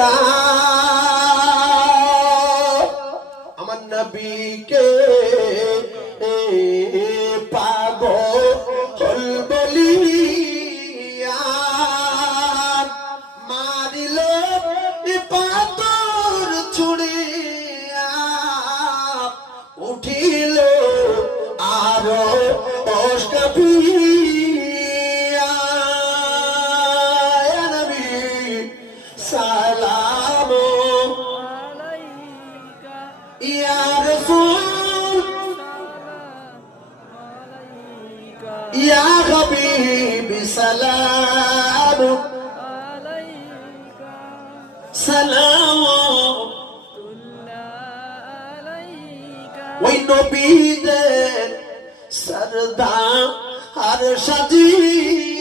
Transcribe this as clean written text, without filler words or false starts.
উম্মতেরা আমার নবীকে পাগল বলিয়া মারিল পাথর ছুড়িয়া উঠিল আরো অস্কাপিয়া নবী সালাম আলাইকা ইয়া রাসূল ইয়া হাবিবি সালাম আলাইকা সালাম আলাইকা ওই নবীদের সরদার সাজিয়া